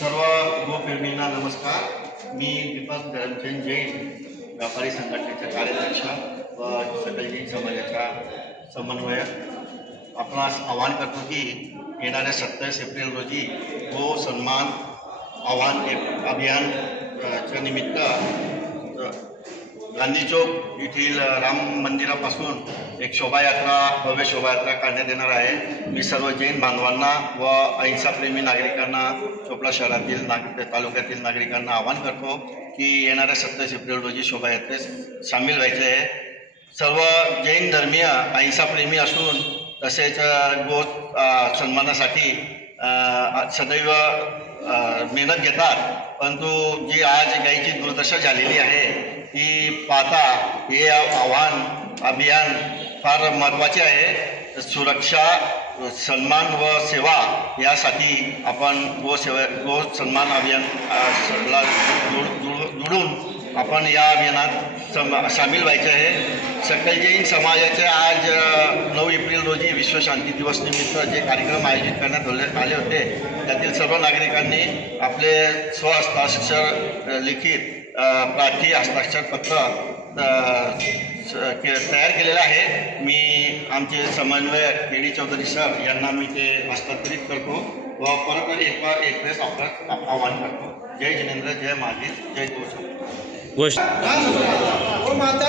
सर्व गोप्रेमींना नमस्कार. मी दीपक धरमचंद जैन, व्यापारी संघटनेचा कार्याध्यक्ष व सकल जैन समाजाचा समन्वयक. आपणास आवाहन करतो की येणाऱ्या 27 एप्रिल रोजी गो सन्मान आव्हान अभियानच्या निमित्त गांधी चौक येथील राम मंदिरापासून एक शोभायात्रा, भव्य शोभायात्रा काढण्यात येणार आहे. मी सर्व जैन बांधवांना व अहिंसाप्रेमी नागरिकांना, चोपडा शहरातील तालुक्यातील नागरिकांना आवाहन करतो की येणाऱ्या 27 एप्रिल रोजी शोभायात्रेत सामील व्हायचे आहे. सर्व जैन धर्मीय अहिंसाप्रेमी असून तसेच गो सन्मानासाठी सदैव मेहनत घेतात, परंतु जी आज गायीची दुर्दशा झालेली आहे ती पाहता हे आव्हान अभियान फार महत्त्वाचे आहे. सुरक्षा, सन्मान व सेवा यासाठी आपण गो सन्मान अभियानला जुळून आपण या अभियानात सामील व्हायचे आहे. सकल जैन समाजाचे आज 9 एप्रिल रोजी विश्व शांती दिवस निमित्त जे कार्यक्रम आयोजित करण्यात आले होते त्यातील सर्व नागरिकांनी आपले स्वहस्ताक्षर लिखित प्रार्थी हस्ताक्षर पत्र तयार केलेलं आहे. मी आमचे समन्वयक के.डी. चौधरी सर यांना मी ते हस्तांतरित करतो व परत एक वेळेस आपण आवाहन करतो. जय जिनेंद्र, जय महावीर, जय गो माता.